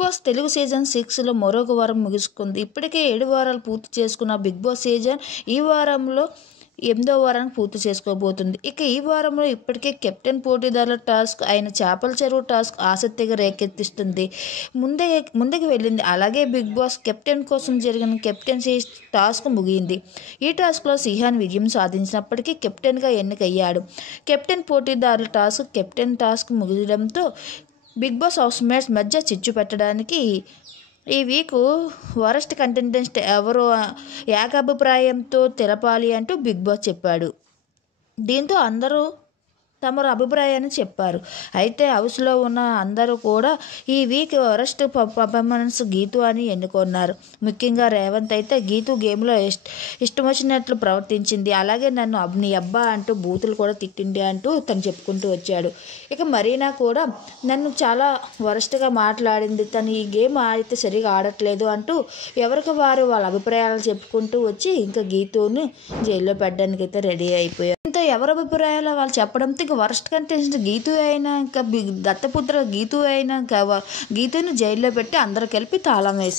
Boss Telugu season 6లో మరొక వారం ముగుసుకుంది. ఇప్పటికే 7 వారాలు పూర్తి చేసుకున్న బిగ్ బాస్ సీజన్ ఈ వారంలో 8వ వారానికి పూర్తి చేసుకోబోతుంది. ఇక ఈ వారంలో ఇప్పటికే కెప్టెన్ పోటీదారుల టాస్క్ అయిన చేపల చెరువు టాస్క్ ఆసక్తిగా రేకెత్తిస్తుంది. ముందుకు వెళ్ళింది. అలాగే బిగ్ బాస్ కెప్టెన్ కోసం జరిగిన కెప్టెన్సీ టాస్క్ ముగియింది. ఈ టాస్క్లో సిహాన్ విజయం సాధించినప్పటికీ కెప్టెన్గా ఎన్నికయ్యాడు. కెప్టెన్ పోటీదారుల కెప్టెన్ టాస్క్ ముగియడంతో బిగ్ బాస్ హౌస్మేట్స్ మధ్య చిచ్చు పెట్టడానికి ఈ వీక్ వరస్ట్ కంటెస్టెంట్ ఎవరో ఏకాభిప్రాయంతో తెలపాలి అంటూ బిగ్ బాస్ చెప్పాడు. దీంతో అందరూ తమ అభిప్రాయాన్ని చెప్పారు. అయితే హౌస్లో ఉన్న అందరూ కూడా ఈ వీక్ వరస్ట్ పర్ఫార్మెన్స్ గీతు అని ఎన్నుకున్నారు. ముఖ్యంగా రేవంత్ అయితే గీతు గేమ్లో ఇష్టం వచ్చినట్లు ప్రవర్తించింది. అలాగే నన్ను నీ అబ్బా అంటూ బూతులు కూడా తిట్టింది అంటూ తను చెప్పుకుంటూ వచ్చాడు. ఇక మరీనా కూడా నన్ను చాలా వరస్ట్గా మాట్లాడింది, తను ఈ గేమ్ ఆడితే సరిగా ఆడట్లేదు అంటూ ఎవరికి వారు వాళ్ళ అభిప్రాయాలు చెప్పుకుంటూ వచ్చి ఇంకా గీతుని జైల్లో పెట్టడానికి అయితే రెడీ అయిపోయారు. ఇంత ఎవరి అభిప్రాయాలు వాళ్ళు చెప్పడంతో ఇంకా వరస్ట్ కంటెస్టెంట్ గీతు అయినా ఇంకా దత్తపుత్ర గీతు అయినా ఇంకా గీతుని జైల్లో పెట్టి అందరూ కలిపి తాళం వేశారు.